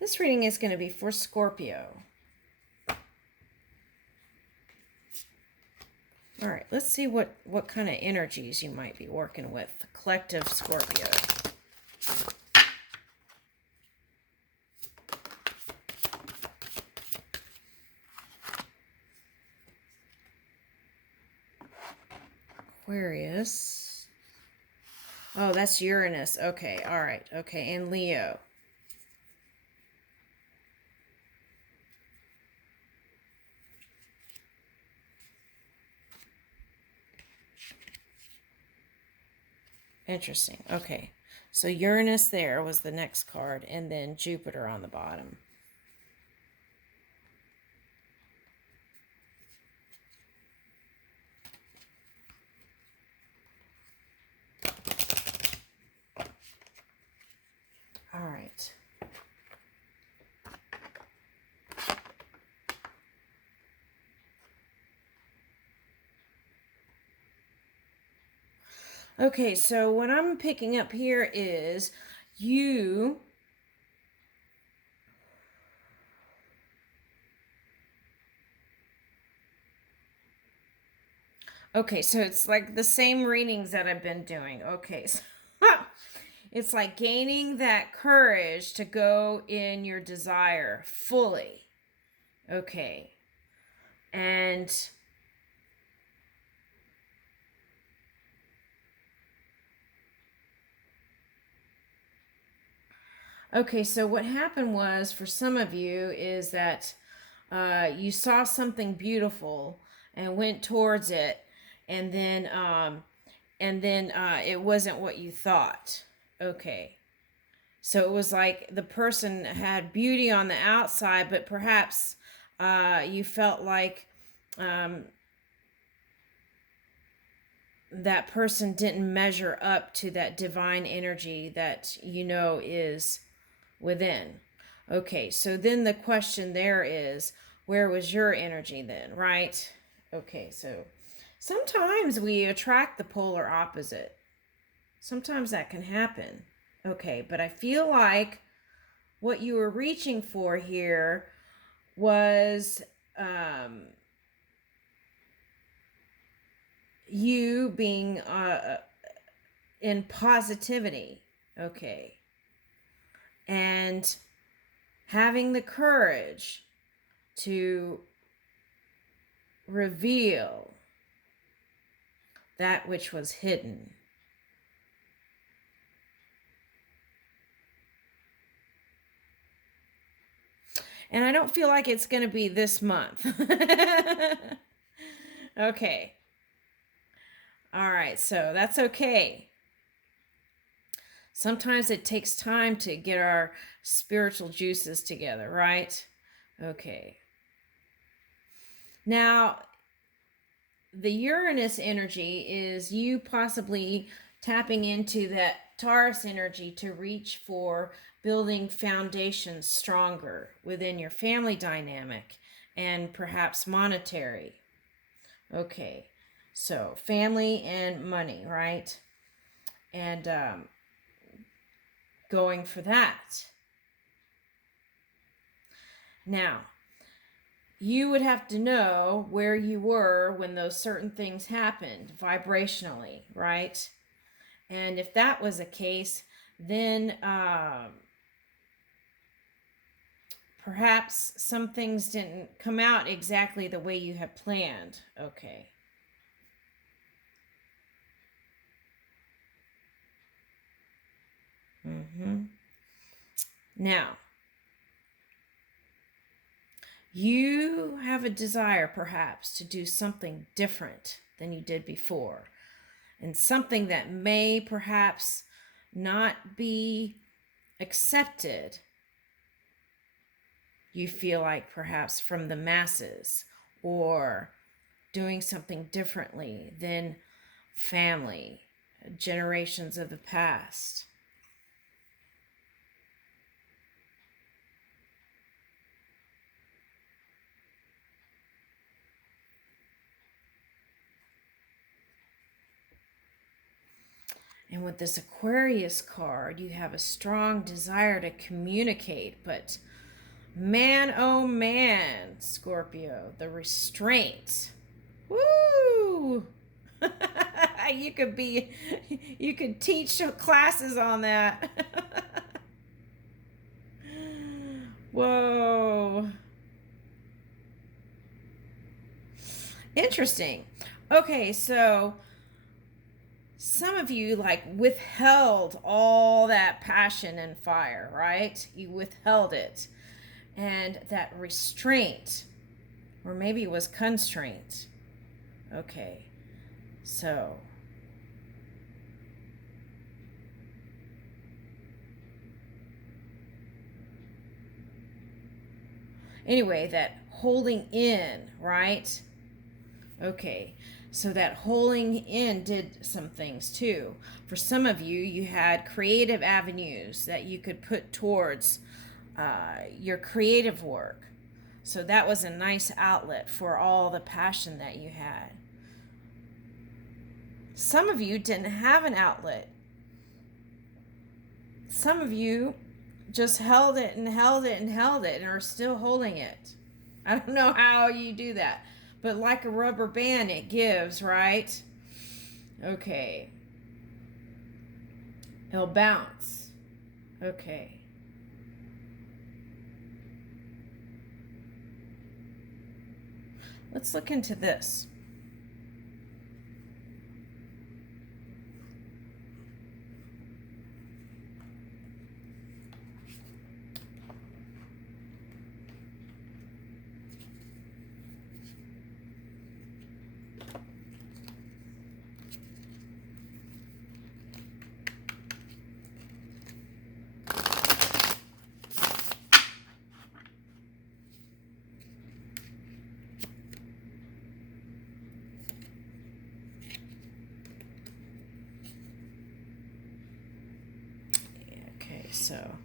This reading is going to be for Scorpio. All right, let's see what kind of energies you might be working with. Collective Scorpio. Aquarius. Oh, that's Uranus. Okay, all right. Okay, and Leo. Interesting. Okay. So Uranus there was the next card, and then Jupiter on the bottom. All right. Okay, so what I'm picking up here is you okay, so it's like the same readings that I've been doing. Okay, so it's like gaining that courage to go in your desire fully. Okay. And okay, so what happened was for some of you is that you saw something beautiful and went towards it, and then it wasn't what you thought. Okay. So it was like the person had beauty on the outside, but perhaps you felt like that person didn't measure up to that divine energy that you know is within. Okay, so then the question there is, where was your energy then, right? Okay, so sometimes we attract the polar opposite. Sometimes that can happen. Okay, but I feel like what you were reaching for here was you being in positivity. Okay. And having the courage to reveal that which was hidden. And I don't feel like it's going to be this month. Okay. All right, so that's okay. Sometimes it takes time to get our spiritual juices together, right? Okay. Now, the Uranus energy is you possibly tapping into that Taurus energy to reach for building foundations stronger within your family dynamic and perhaps monetary. Okay, so family and money, right? And going for that. Now, you would have to know where you were when those certain things happened vibrationally, right? And if that was a case, then perhaps some things didn't come out exactly the way you had planned. Okay. Now, you have a desire perhaps to do something different than you did before, and something that may perhaps not be accepted, you feel like perhaps from the masses, or doing something differently than family, generations of the past. And with this Aquarius card, you have a strong desire to communicate, but man, oh man, Scorpio, the restraint. Woo! You could teach classes on that. Whoa. Interesting. Okay, so some of you like withheld all that passion and fire, right? You withheld it. And that restraint, or maybe it was constraint. Okay, so anyway, that holding in, right? Okay, so that holding in did some things too. For some of you, you had creative avenues that you could put towards your creative work. So that was a nice outlet for all the passion that you had. Some of you didn't have an outlet. Some of you just held it and held it and held it and are still holding it. I don't know how you do that, but like a rubber band, it gives, right? Okay. It'll bounce. Okay. Let's look into this. So,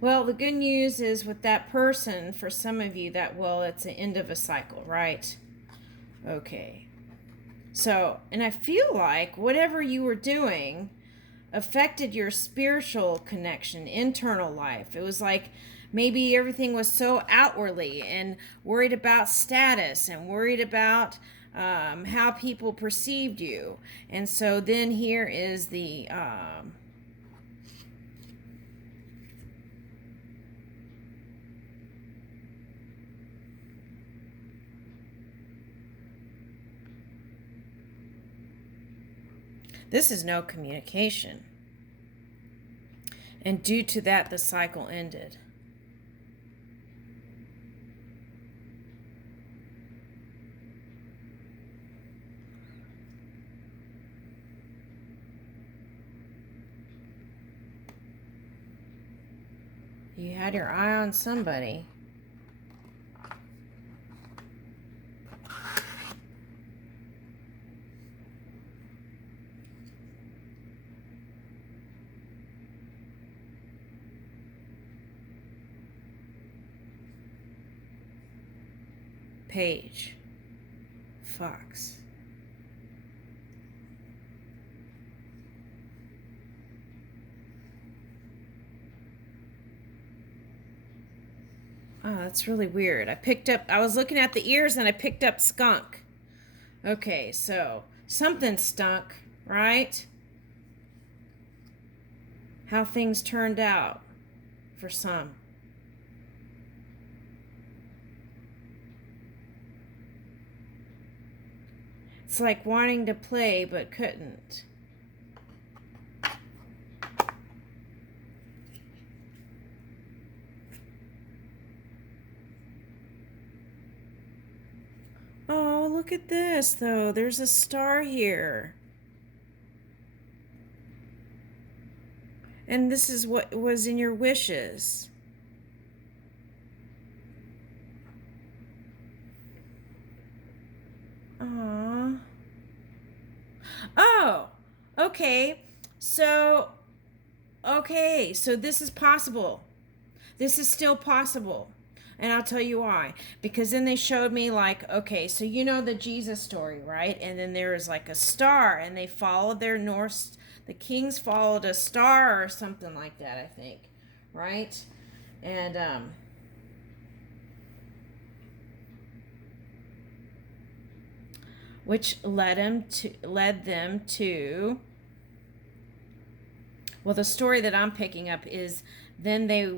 well, the good news is with that person, for some of you, that, well, it's the end of a cycle, right? Okay. So, and I feel like whatever you were doing affected your spiritual connection, internal life. It was like maybe everything was so outwardly and worried about status and worried about how people perceived you. And so then here is the this is no communication. And due to that, the cycle ended. You had your eye on somebody. Page. Fox. Oh, that's really weird. I was looking at the ears and I picked up skunk. Okay, so something stunk, right? How things turned out for some. It's like wanting to play but couldn't. Oh, look at this, though. There's a star here. And this is what was in your wishes. Aww. Oh, okay. So this is possible. This is still possible. And I'll tell you why. Because then they showed me like, okay, so you know the Jesus story, right? And then there is like a star and they followed The kings followed a star or something like that, I think. Right? And which led them to, well, the story that I'm picking up is then they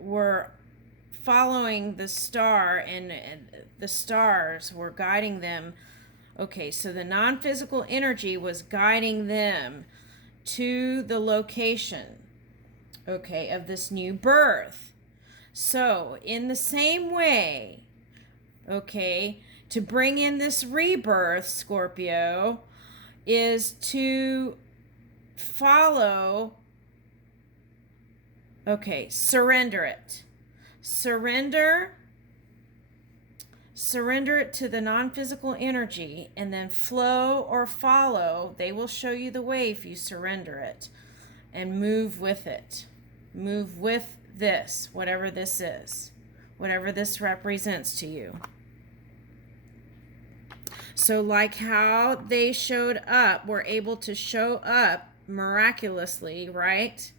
were following the star, and the stars were guiding them. Okay, so the non-physical energy was guiding them to the location, okay, of this new birth. So in the same way, okay, to bring in this rebirth, Scorpio, is to follow, okay, surrender it. Surrender it to the non-physical energy, and then flow or follow. They will show you the way if you surrender it and move with it. Move with this, whatever this is, whatever this represents to you. So like how they showed up, were able to show up miraculously, right?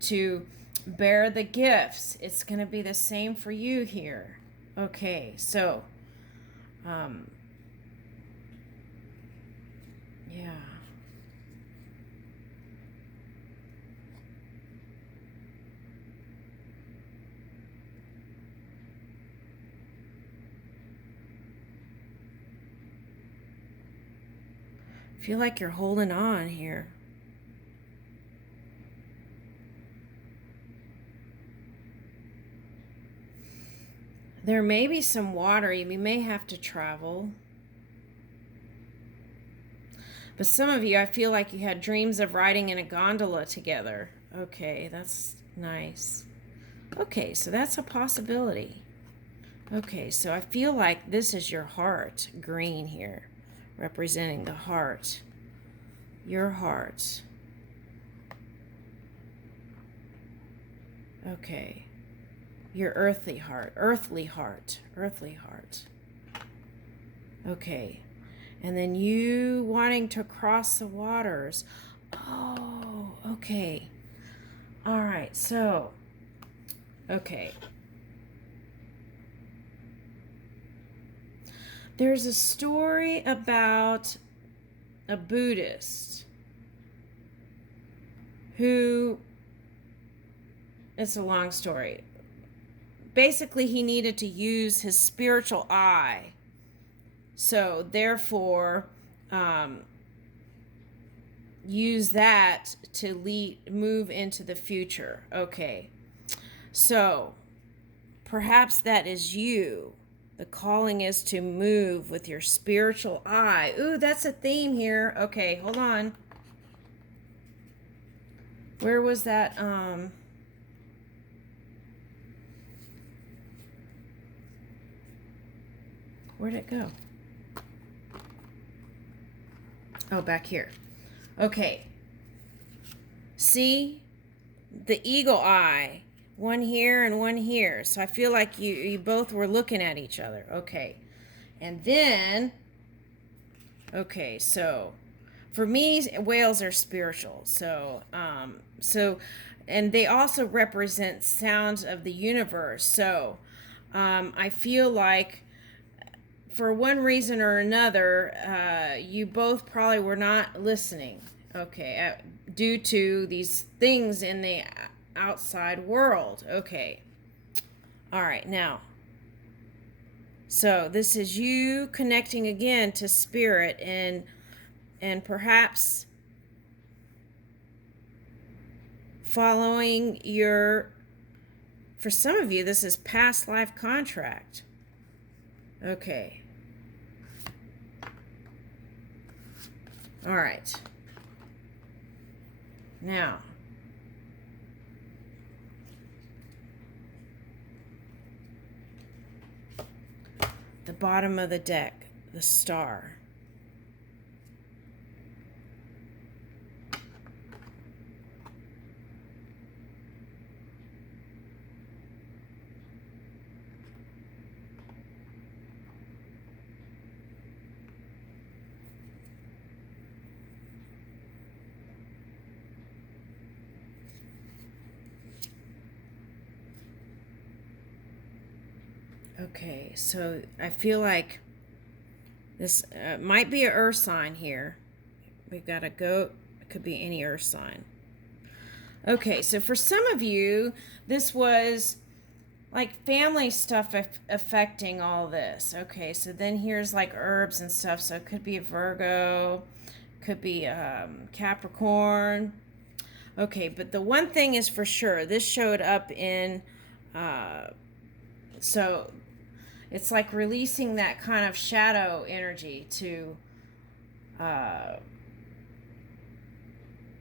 To bear the gifts. It's going to be the same for you here. Okay, so, yeah. Feel like you're holding on here. There may be some water. You may have to travel. But some of you, I feel like you had dreams of riding in a gondola together. Okay, that's nice. Okay, so that's a possibility. Okay, so I feel like this is your heart, green here, representing the heart. Your heart. Okay. Your earthly heart, earthly heart, earthly heart. Okay. And then you wanting to cross the waters. Oh, okay. All right, so, okay. There's a story about a Buddhist who, it's a long story. Basically, he needed to use his spiritual eye. So, therefore, use that to move into the future. Okay. So, perhaps that is you. The calling is to move with your spiritual eye. Ooh, that's a theme here. Okay, hold on. Where was that? Where'd it go? Oh, back here. Okay. See? The eagle eye. One here and one here. So I feel like you both were looking at each other. Okay. And then, okay, so for me, whales are spiritual. So, and they also represent sounds of the universe. So, I feel like for one reason or another, you both probably were not listening. Okay, due to these things in the outside world. Okay. All right, now. So this is you connecting again to spirit, and perhaps following your, for some of you, this is past life contract. Okay. All right. Now, the bottom of the deck, the star. Okay, so I feel like this might be an earth sign here. We've got a goat. It could be any earth sign. Okay, so for some of you, this was like family stuff affecting all this. Okay, so then here's like herbs and stuff. So it could be a Virgo, could be Capricorn. Okay, but the one thing is for sure, this showed up in, so it's like releasing that kind of shadow energy to,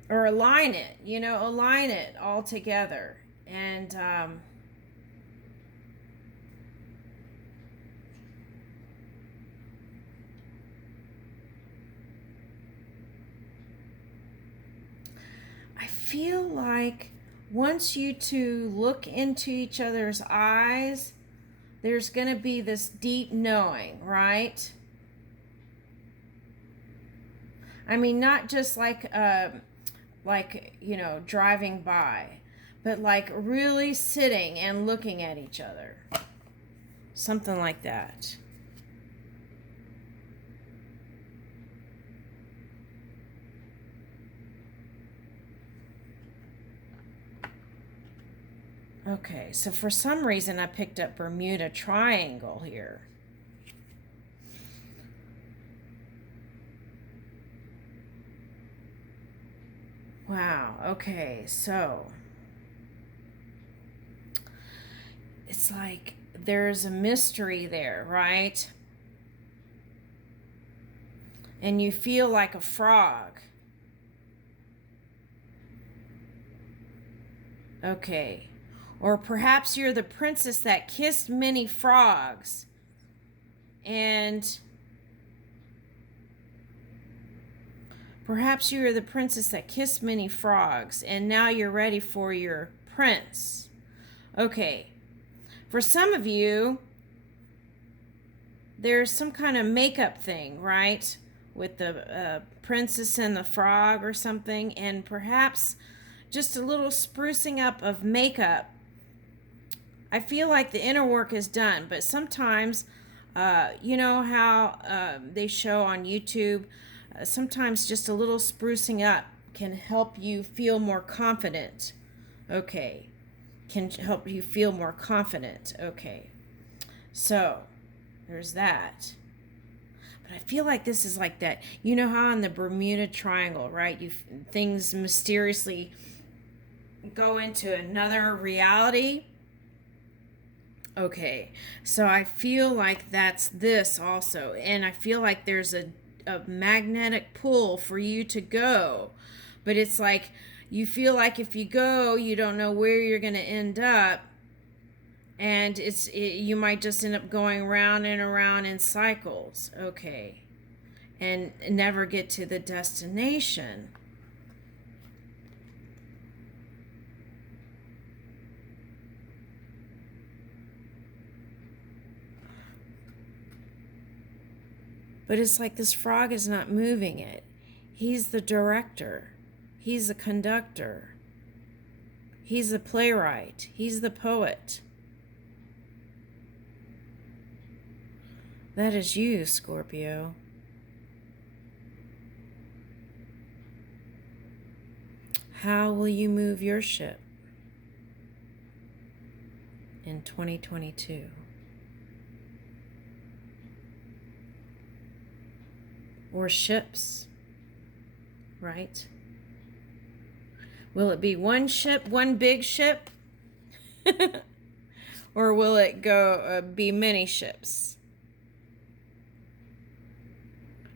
or align it, align it all together. And, I feel like once you two look into each other's eyes, there's going to be this deep knowing, right? I mean, not just like driving by, but like really sitting and looking at each other. Something like that. Okay, so for some reason I picked up Bermuda Triangle here. Wow, okay, so it's like there's a mystery there, right? And you feel like a frog. Okay. Or perhaps you're the princess that kissed many frogs. And perhaps you are the princess that kissed many frogs. And now you're ready for your prince. Okay. For some of you, there's some kind of makeup thing, right? With the princess and the frog or something. And perhaps just a little sprucing up of makeup. I feel like the inner work is done, but sometimes, you know how they show on YouTube, sometimes just a little sprucing up can help you feel more confident. Okay. Can help you feel more confident. Okay. So, there's that. But I feel like this is like that. You know how in the Bermuda Triangle, right? Things mysteriously go into another reality. Okay, so I feel like that's this also. And I feel like there's a magnetic pull for you to go. But it's like you feel like if you go, you don't know where you're going to end up. And you might just end up going round and around in cycles. Okay. And never get to the destination. But it's like this frog is not moving it. He's the director. He's the conductor. He's the playwright. He's the poet. That is you, Scorpio. How will you move your ship in 2022? Or ships, right? Will it be one ship, one big ship? Or will it be many ships?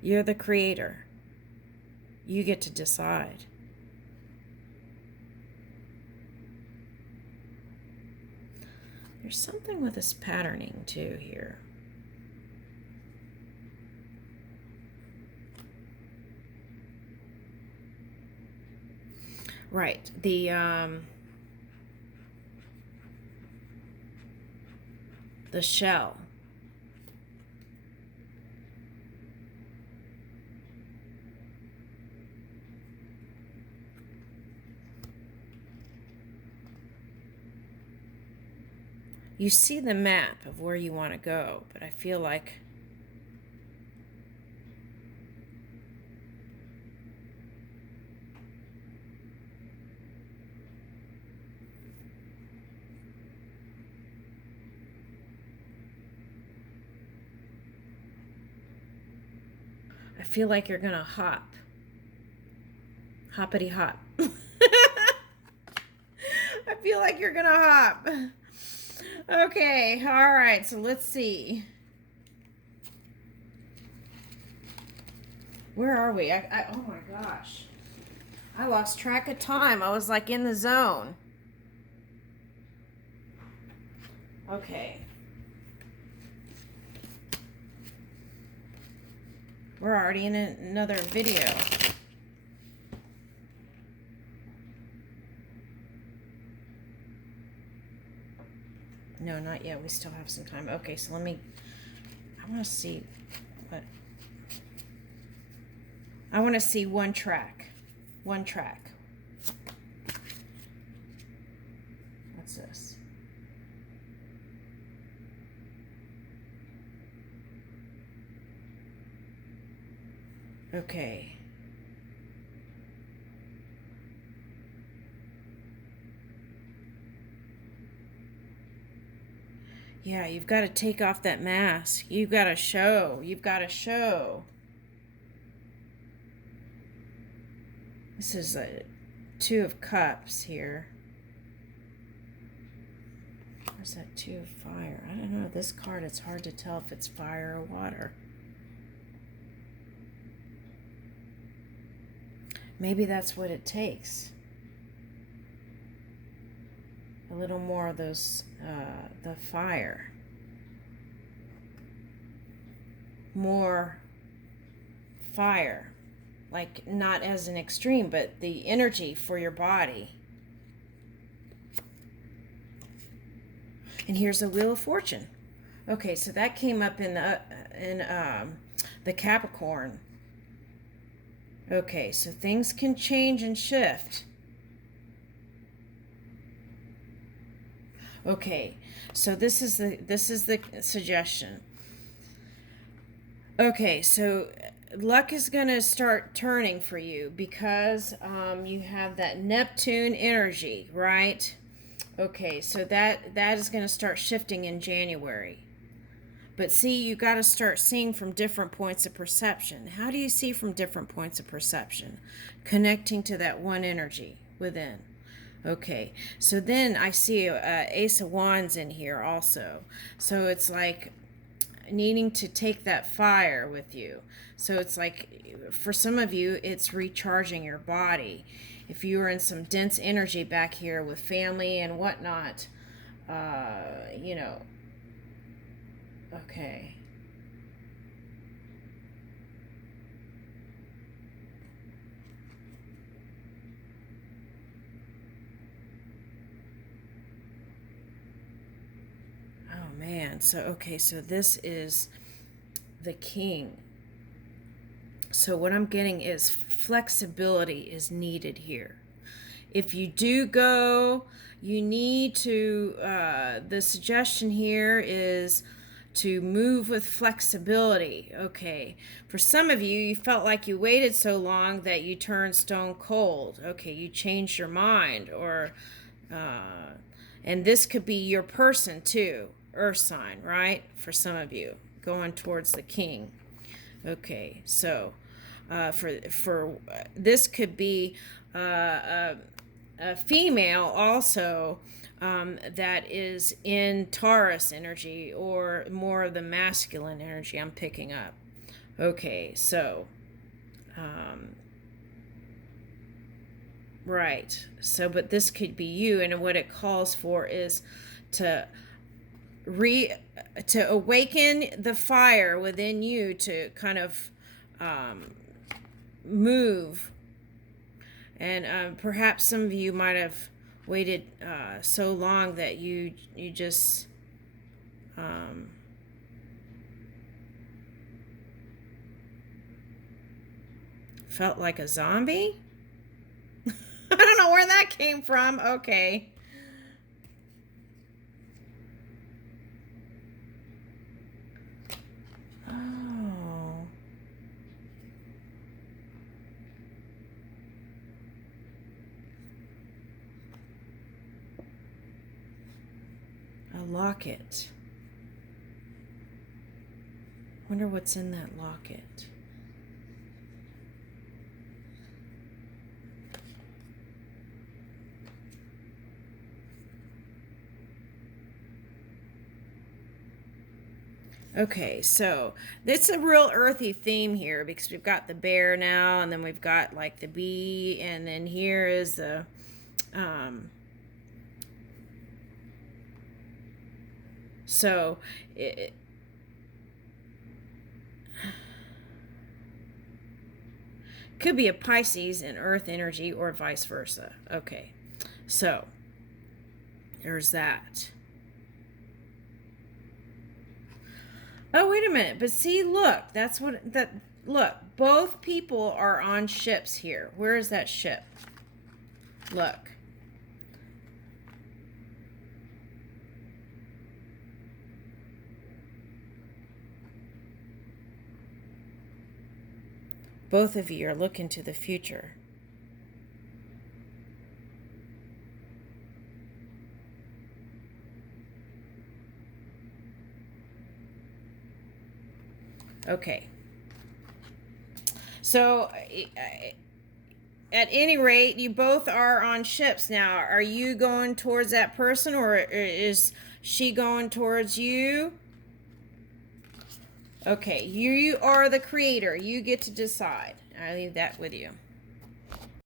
You're the creator. You get to decide. There's something with this patterning too here. Right. The shell. You see the map of where you want to go, but I feel like you're gonna hop. Hoppity hop. I feel like you're gonna hop. Okay, all right, so let's see. Where are we? Oh my gosh. I lost track of time. I was like in the zone. Okay. We're already in another video. No, not yet. We still have some time. Okay, so I want to see what... I want to see one track. One track. What's this? Okay. Yeah, you've got to take off that mask. You've got to show. You've got to show. This is a Two of Cups here. Where's that Two of Fire? I don't know. This card, it's hard to tell if it's fire or water. Maybe that's what it takes. A little more of those, the fire. More fire. Like, not as an extreme, but the energy for your body. And here's the Wheel of Fortune. Okay, so that came up in the Capricorn. Okay, so things can change and shift. Okay, so this is the suggestion. Okay, so luck is going to start turning for you because you have that Neptune energy, right? Okay, so that is going to start shifting in January. But see, you got to start seeing from different points of perception. How do you see from different points of perception? Connecting to that one energy within. Okay, so then I see Ace of Wands in here also. So it's like needing to take that fire with you. So it's like, for some of you, it's recharging your body. If you are in some dense energy back here with family and whatnot, you know, okay. Oh man, so okay, so this is the King. So what I'm getting is flexibility is needed here. If you do go, you need to, the suggestion here is to move with flexibility. Okay, for some of you, you felt like you waited so long that you turned stone cold. Okay, you changed your mind, or, and this could be your person too, earth sign, right? For some of you, going towards the King. Okay, so for this could be a female also that is in Taurus energy, or more of the masculine energy I'm picking up. Okay, so right, so but this could be you, and what it calls for is to awaken the fire within you to kind of move. And perhaps some of you might have waited so long that you just felt like a zombie. I don't know where that came from. Okay. locket. Wonder what's in that locket. Okay, so it's a real earthy theme here because we've got the bear now, and then we've got like the bee, and then here is the so it could be a Pisces and earth energy or vice versa. Okay, so there's that. Oh, wait a minute. But see, look, that's what that look, both people are on ships here. Where is that ship? Look. Both of you are looking to the future. Okay. So, at any rate, you both are on ships now. Are you going towards that person, or is she going towards you? Okay, you are the creator. You get to decide. I leave that with you.